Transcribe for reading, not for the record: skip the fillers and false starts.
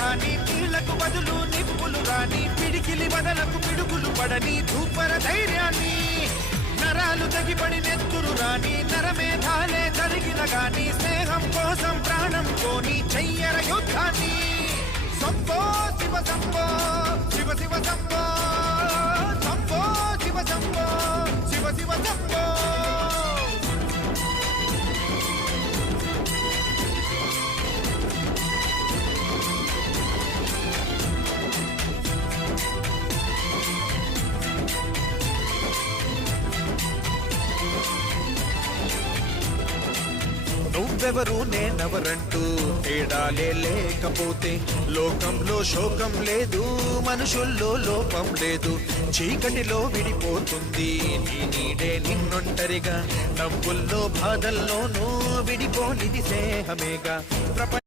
కానీ నీళ్లకు బదులు నిప్పులు రాని పిడికిలి వదలకు పిడుగులు పడని ధూపర ధైర్యాన్ని నరాలు తగిపడి నెత్తురు రాని నరమేధాలే జరిగిన గాని స్నేహం కోసం ప్రాణం కోని చెయ్యర యుద్ధాన్ని సంభో శివ సంభో శివ శివ సంభో సంభో శివ సంభో శివ శివ సంభో నువ్వెవరు నేనెవరంటూ తేడాలే లేకపోతే లోకంలో శోకం లేదు మనుషుల్లో లోపం లేదు చీకటిలో విడిపోతుంది నీ నీడే నిన్నొంటరిగా నవ్వుల్లో బాధల్లోనూ విడిపోనిది స్నేహమేగా ప్రపంచ